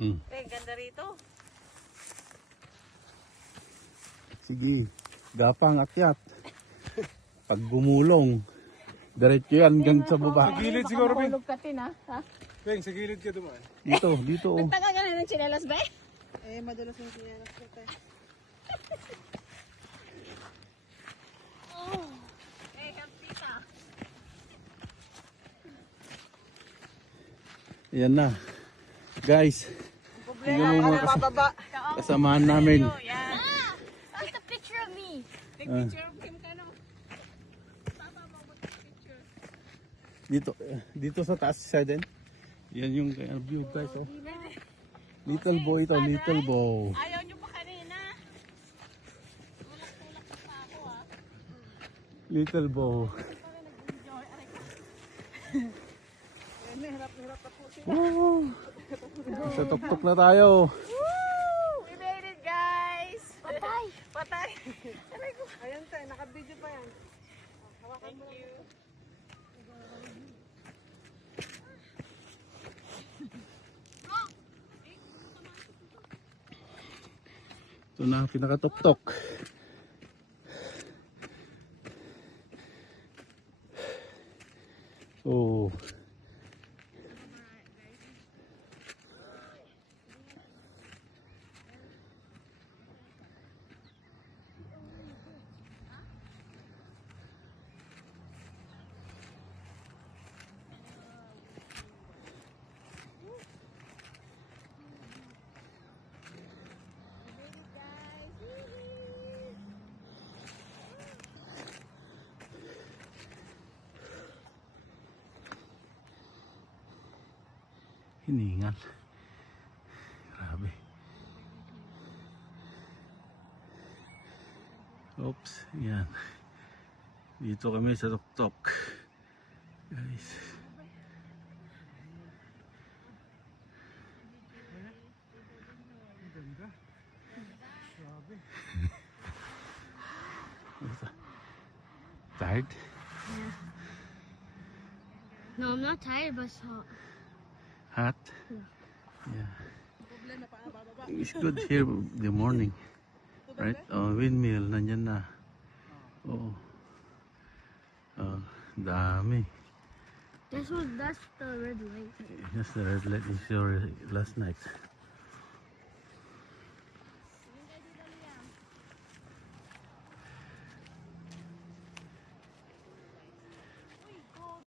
Ganda rito. Sige, gapang akyat. Pag gumulong, diretso yan hanggang sa baba. Sa gilid siguro, Peng. Mahulog ka tin, ha? Peng, sa gilid ka dumaan. Dito oh. Taga ka na ng chinelas ba? Madalas yung sinelas ko tayo. Help tita. Yan na. Guys, tingnan mo mga kasamahan namin. Take a picture of me. Take Ah. picture of him ka, no? Papa, mag-take picture. Dito sa taas sa din. Yan yung view guys. Oh. Little boy ito, little boy. Ayaw nyo pa kanina. Tulak-tulak pa ako, ha? Little boy. Woo! Sa tuktok na tayo. Woo! We made it, guys! Patay! Patay! Aray ko. Ayan tayo, naka-video pa yan. Thank you. Ito na ang pinakatuktok. Oh. Hiningal. Grabe. Oops, yan. Dito kami sa tuktok. Guys. Tired? No, I'm not tired, but it's hot. Hot? Yeah. It's good here in the morning. Right? Oh, windmill, nandyan na. Oh. Oh, dami. That's the red light. That's the red light you saw last night.